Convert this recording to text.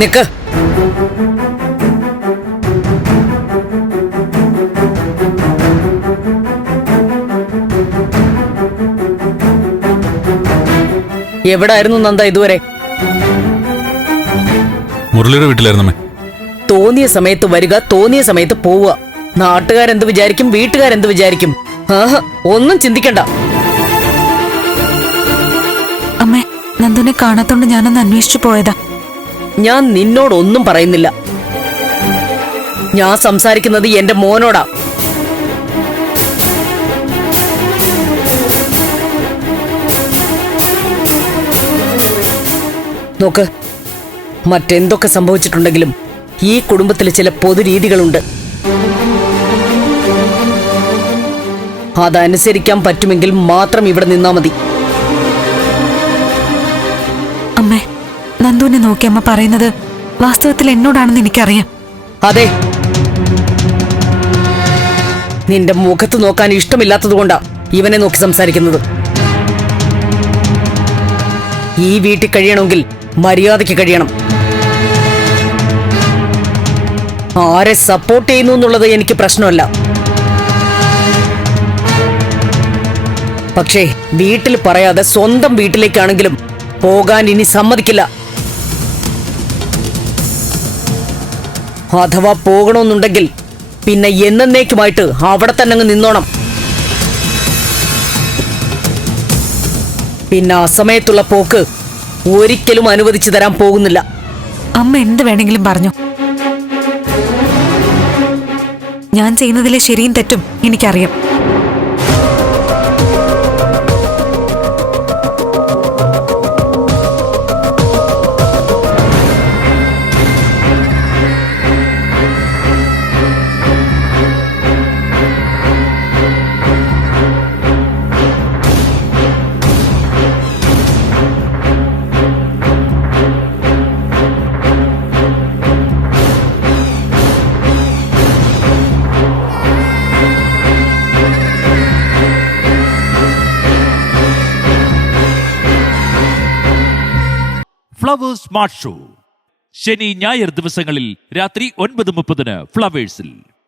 നിക്ക്. എവിടായിരുന്നു നന്ദ ഇതുവരെ? മുരളിയുടെ വീട്ടിലായിരുന്നമ്മേ. തോന്നിയ സമയത്ത് വരിക, തോന്നിയ സമയത്ത് പോവുക. നാട്ടുകാരെന്ത് വിചാരിക്കും, വീട്ടുകാരെന്ത് വിചാരിക്കും? ഒന്നും ചിന്തിക്കണ്ട. അമ്മേ, നന്ദുനെ കാണാത്തോണ്ട് ഞാനൊന്ന് അന്വേഷിച്ചു പോയതാ. ഞാൻ നിന്നോടൊന്നും പറയുന്നില്ല. ഞാൻ സംസാരിക്കുന്നത് എന്റെ മോനോടാ. നോക്ക്, മറ്റെന്തൊക്കെ സംഭവിച്ചിട്ടുണ്ടെങ്കിലും ഈ കുടുംബത്തിൽ ചില പൊതുരീതികളുണ്ട്. അതനുസരിക്കാൻ പറ്റുമെങ്കിൽ മാത്രം ഇവിടെ നിന്നാ മതി. അമ്മേ, നന്ദുവിനെ നോക്കി അമ്മ പറയുന്നത് വാസ്തവത്തിൽ എന്നോടാണെന്ന് എനിക്കറിയാം. അതെ, നിന്റെ മുഖത്ത് നോക്കാൻ ഇഷ്ടമില്ലാത്തതുകൊണ്ടാ ഇവനെ നോക്കി സംസാരിക്കുന്നത്. ഈ വീട്ടിൽ കഴിയണമെങ്കിൽ മര്യാദയ്ക്ക് കഴിയണം. ആരെ സപ്പോർട്ട് ചെയ്യുന്നു എന്നുള്ളത് എനിക്ക് പ്രശ്നമല്ല. പക്ഷേ വീട്ടിൽ പറയാതെ സ്വന്തം വീട്ടിലേക്കാണെങ്കിലും പോകാൻ ഇനി സമ്മതിക്കില്ല. അഥവാ പോകണമെന്നുണ്ടെങ്കിൽ പിന്നെ എന്നേക്കുമായിട്ട് അവിടെ തന്നെ അങ്ങ് നിന്നോണം. പിന്നെ അസമയത്തുള്ള പോക്ക് ഒരിക്കലും അനുവദിച്ചു തരാൻ പോകുന്നില്ല. അമ്മ എന്ത് വേണമെങ്കിലും പറഞ്ഞു. ഞാൻ ചെയ്യുന്നതിലെ ശരിയും തെറ്റും എനിക്കറിയാം. ഫ്ലവേഴ്സ് സ്മാർട്ട് ഷോ ശനി ഞായർ ദിവസങ്ങളിൽ രാത്രി 9:30 ഫ്ലവേഴ്സിൽ.